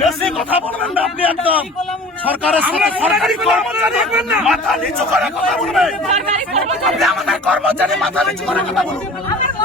বেশি কথা বলবেন না আপনি একদম। সরকারের সাথে সরকারি কর্মচারী মাথা নিচু করে কথা বলবেন। আপনি আমাদের কর্মচারী মাথা নিচু করে কথা বলুন।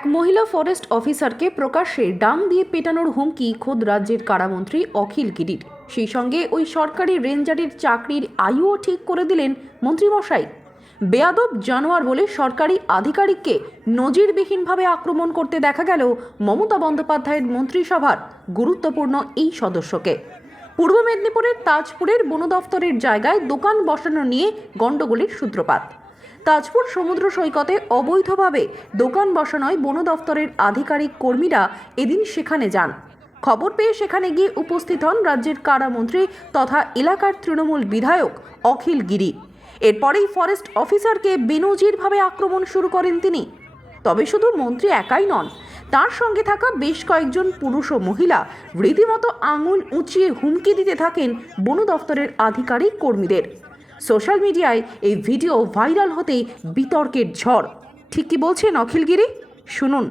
এক মহিলা ফরেস্ট অফিসারকে প্রকাশ্যে ডাম দিয়ে পেটানোর হুমকি খোদ রাজ্যের কারামন্ত্রী অখিল গিরির। সেই সঙ্গে ওই সরকারি রেঞ্জারের চাকরির আয়ুও ঠিক করে দিলেন মন্ত্রীমশাই। বেয়াদব জানোয়ার বলে সরকারি আধিকারিককে নজিরবিহীনভাবে আক্রমণ করতে দেখা গেল মমতা বন্দ্যোপাধ্যায়ের মন্ত্রিসভার গুরুত্বপূর্ণ এই সদস্যকে। পূর্ব মেদিনীপুরের তাজপুরের বন দফতরের জায়গায় দোকান বসানো নিয়ে গণ্ডগোলের সূত্রপাত। তাজপুর সমুদ্র সৈকতে অবৈধভাবে দোকান বসানোয় বন দফতরের আধিকারিক কর্মীরা এদিন সেখানে যান। খবর পেয়ে সেখানে গিয়ে উপস্থিত হন রাজ্যের কারামন্ত্রী তথা এলাকার তৃণমূল বিধায়ক অখিল গিরি। এরপরেই ফরেস্ট অফিসারকে বেনজিরভাবে আক্রমণ শুরু করেন তিনি। তবে শুধু মন্ত্রী একাই নন, তার সঙ্গে থাকা বেশ কয়েকজন পুরুষ ও মহিলা রীতিমতো আঙুল উঁচিয়ে হুমকি দিতে থাকেন বন দফতরের আধিকারিক কর্মীদের। সোশ্যাল মিডিয়ায় এই ভিডিও ভাইরাল হতেই বিতর্কের ঝড়। ঠিক কি বলছেন অখিলগিরি? শুনুন।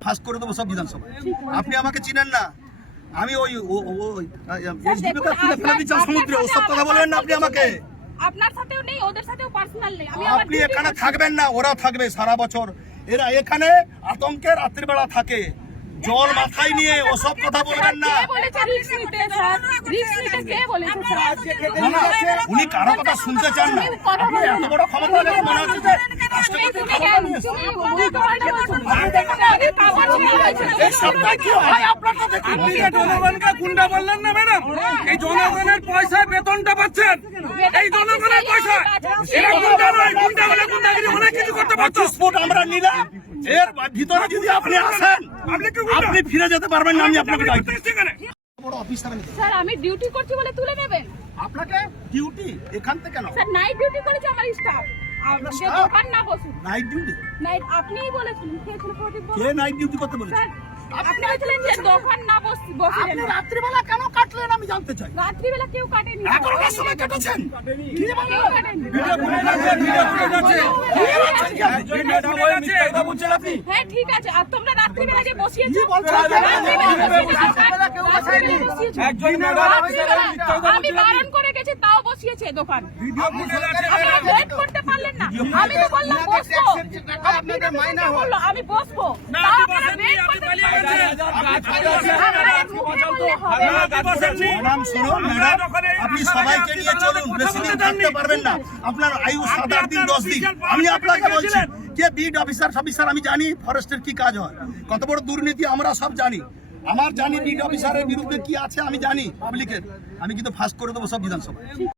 ফাঁস করে দেবো সব বিধানসভা আপনি আমাকে চিনেন না। আমি ওই ও- ও- ওই SDB তুলে ফেলে দিচ্ছি সমুদ্রে। ওসব কথা বলবেন না আপনি আমাকে। আপনার সাথেও নেই ওদের সাথেও পার্সোনাল নেই। আমি আপনি এখানে থাকবেন না ওরা থাকবে সারা বছর। এরা এখানে আতঙ্কে রাত্রিবেলা থাকে। জল মাথায় নিয়ে ওসব কথা বলবেন না। উনি কারও কথা শুনতে চান না। আপনি এত বড় ক্ষমতা মনে হচ্ছে যে হয়? গুন্ডা বললেন না ম্যাডাম? এই জনগণের বেতনটা পাচ্ছেন। এই জনগণের পয়সা এরা গুন্ডা নয় গুন্ডা হলে গুন্ডাগিরি অনেক কিছু করতে পারছ আমরা নিলাম। এর ভিতরে যদি আপনি আসেন আপনি কি গুন্ডা? আপনি ফিরে যেতে পারবেন না আমি আপনাকে স্যার আমি ডিউটি করছি বলে তুলে নেবেন। আপনাকে ডিউটি এখান থেকে কেন স্যার নাইট ডিউটি করেছে আমার স্টাফ? দোকান না বসুন। নাইট ডিউটি নাইট আপনিই বলেছিলেন কে ছিল প্রদীপ কে নাইট ডিউটি করতে বলেছে? স্যার আপনি বলেছিলেন যে দোকান না বসি বসিলেন আপনি রাত্রিবেলা কেন কাটলেন আমি জানতে চাই। রাত্রিবেলা কেউ কাটেনি। সময় কেটেছেন আপনি। হ্যাঁ ঠিক আছে। আর তোমরা রাত্রিবেলা যে বসিয়েছো আমি বারণ করে গেছি তাও বসিয়েছে দোকান। ওয়েট করতে পারলেন না। আমি তো বললাম বসবো। আমি আপনি সবাইকে নিয়ে চলুন বেশি দিন থাকতে পারবেন না। আপনার আয়ু সাত আট দিন দশ দিন। আমি আপনাকে বলছি কে বিড অফিসার অফিসার আমি জানি ফরেস্টের কি কাজ হয়। কত বড় দুর্নীতি আমরা সব জানি। আমার জানি বিড অফিসারের বিরুদ্ধে কি আছে আমি জানি পাবলিকের আমি কিন্তু ফাঁস করে দেবো সব বিধানসভা